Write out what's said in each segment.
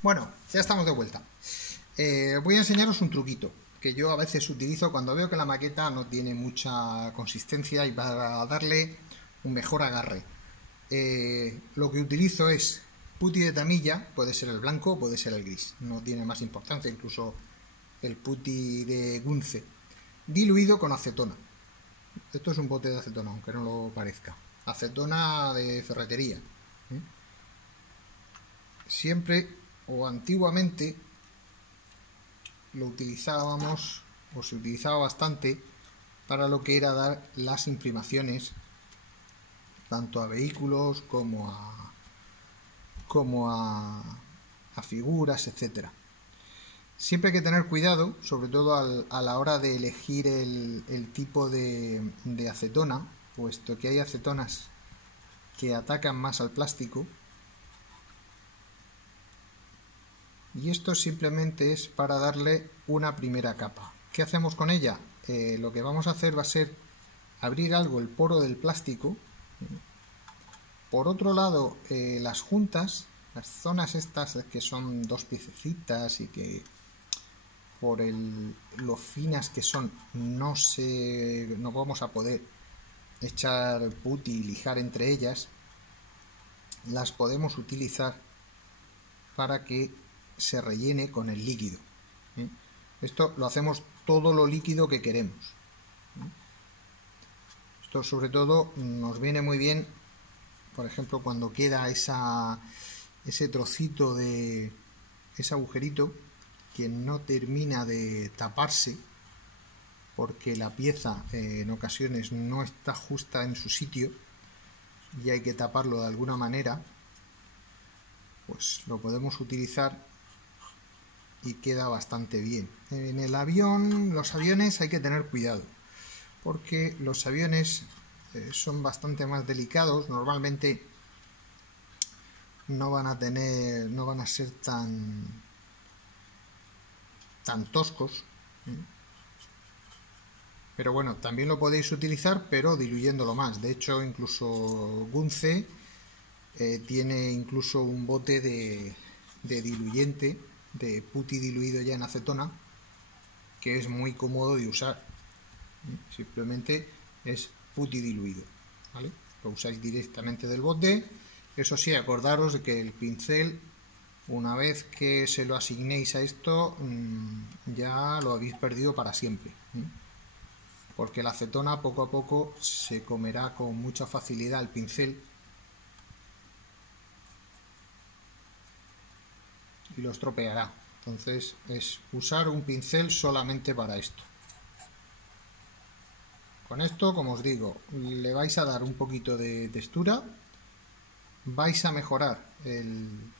Bueno, ya estamos de vuelta. Voy a enseñaros un truquito que yo a veces utilizo cuando veo que la maqueta no tiene mucha consistencia y para darle un mejor agarre. Lo que utilizo es putty de tamilla, puede ser el blanco, puede ser el gris, no tiene más importancia, incluso el putty de Gunze, diluido con acetona. Esto es un bote de acetona, aunque no lo parezca. Acetona de ferretería. Siempre o antiguamente lo utilizábamos o se utilizaba bastante para lo que era dar las imprimaciones tanto a vehículos como a figuras, etcétera. Siempre hay que tener cuidado, sobre todo a la hora de elegir el tipo de acetona, puesto que hay acetonas que atacan más al plástico. Y esto simplemente es para darle una primera capa. ¿Qué hacemos con ella? Lo que vamos a hacer va a ser abrir algo el poro del plástico. Por otro lado, las juntas, las zonas estas que son dos piececitas y que por lo finas que son no vamos a poder echar putty y lijar entre ellas, las podemos utilizar para que se rellene con el líquido. Esto lo hacemos todo lo líquido que queremos. Esto sobre todo nos viene muy bien, por ejemplo, cuando queda ese trocito de ese agujerito que no termina de taparse porque la pieza en ocasiones no está justa en su sitio y hay que taparlo de alguna manera. Pues lo podemos utilizar y queda bastante bien. En el avión, los aviones hay que tener cuidado, porque los aviones son bastante más delicados, normalmente no van a ser tan toscos, pero bueno, también lo podéis utilizar, pero diluyéndolo más. De hecho, incluso Gunze tiene incluso un bote de diluyente, de putty diluido ya en acetona, que es muy cómodo de usar. Simplemente es putty diluido, ¿vale? Lo usáis directamente del bote. Eso sí, acordaros de que el pincel, una vez que se lo asignéis a esto, ya lo habéis perdido para siempre, porque la acetona poco a poco se comerá con mucha facilidad el pincel y lo estropeará. Entonces es usar un pincel solamente para esto. Con esto, como os digo, le vais a dar un poquito de textura, vais a mejorar el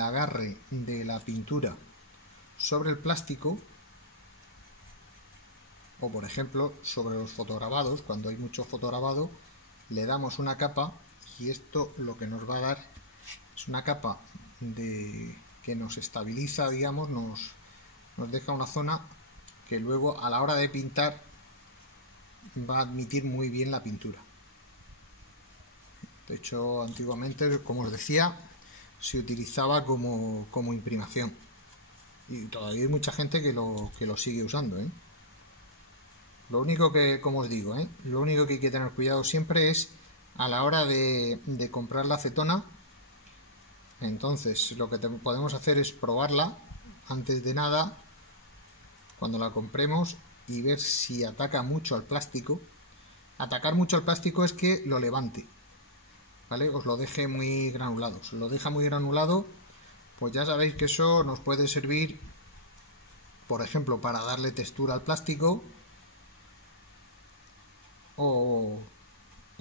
agarre de la pintura sobre el plástico, o por ejemplo sobre los fotograbados. Cuando hay mucho fotograbado le damos una capa y esto lo que nos va a dar es una capa que nos estabiliza, digamos, nos deja una zona que luego a la hora de pintar va a admitir muy bien la pintura. De hecho, antiguamente, como os decía, se utilizaba como imprimación y todavía hay mucha gente que lo sigue usando, Lo único que, como os digo, lo único que hay que tener cuidado siempre es a la hora de comprar la acetona. Entonces lo que podemos hacer es probarla antes de nada cuando la compremos y ver si ataca mucho al plástico. Atacar mucho al plástico es que lo levante, ¿vale? Os lo deje muy granulado. Si lo deja muy granulado, pues ya sabéis que eso nos puede servir, por ejemplo, para darle textura al plástico o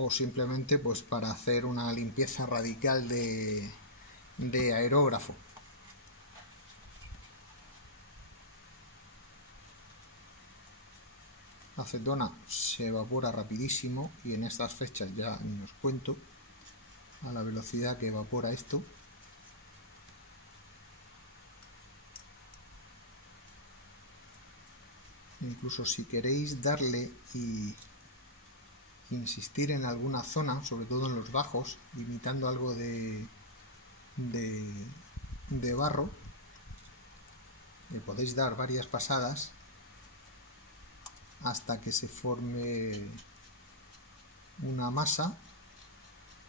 simplemente pues para hacer una limpieza radical de aerógrafo. La acetona se evapora rapidísimo y en estas fechas ya ni os cuento a la velocidad que evapora esto. Incluso si queréis darle y insistir en alguna zona, sobre todo en los bajos, imitando algo de de barro, le podéis dar varias pasadas hasta que se forme una masa,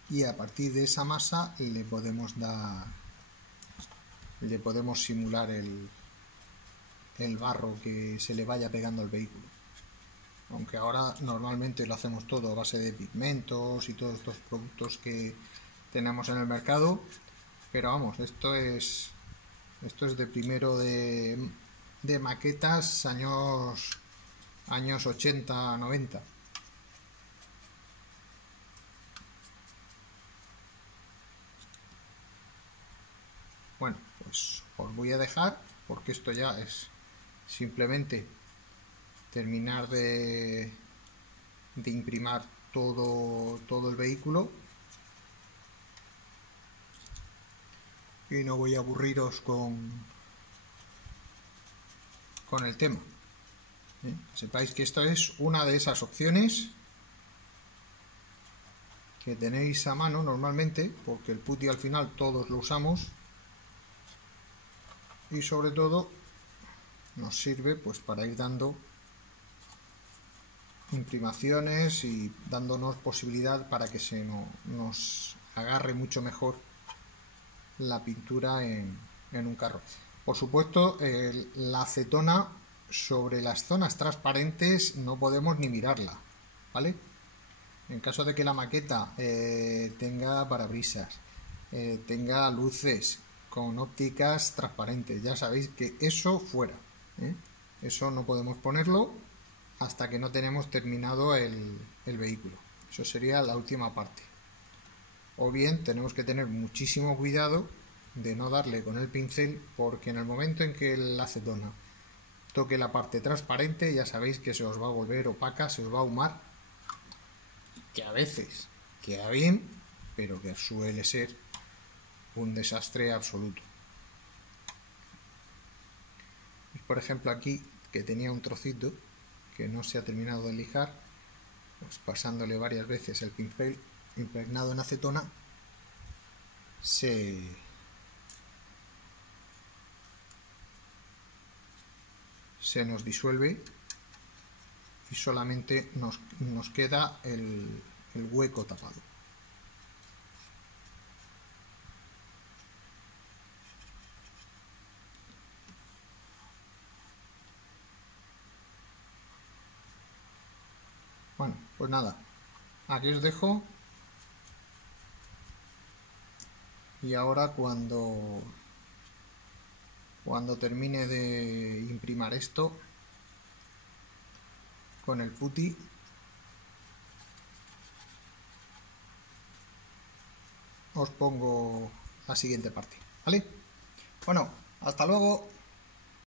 y a partir de esa masa le podemos simular el barro que se le vaya pegando al vehículo. Aunque ahora normalmente lo hacemos todo a base de pigmentos y todos estos productos que tenemos en el mercado, pero vamos, esto es de primero de maquetas años 80, 90. Bueno, pues os voy a dejar, porque esto ya es simplemente terminar de imprimar todo el vehículo, y no voy a aburriros con el tema. Sepáis que esta es una de esas opciones que tenéis a mano normalmente, porque el putty al final todos lo usamos, y sobre todo nos sirve pues para ir dando imprimaciones y dándonos posibilidad para que nos agarre mucho mejor la pintura en un carro. Por supuesto, la acetona sobre las zonas transparentes no podemos ni mirarla, ¿vale? En caso de que la maqueta tenga parabrisas, tenga luces con ópticas transparentes, ya sabéis que eso fuera, eso no podemos ponerlo hasta que no tenemos terminado el vehículo. Eso sería la última parte. O bien tenemos que tener muchísimo cuidado de no darle con el pincel, porque en el momento en que la acetona toque la parte transparente, ya sabéis que se os va a volver opaca, se os va a ahumar, que a veces queda bien, pero que suele ser un desastre absoluto. Por ejemplo, aquí que tenía un trocito que no se ha terminado de lijar, pues pasándole varias veces el pincel impregnado en acetona, se nos disuelve y solamente nos queda el hueco tapado. Bueno, pues nada, aquí os dejo, y ahora cuando termine de imprimar esto con el putty, os pongo la siguiente parte, ¿vale? Bueno, hasta luego.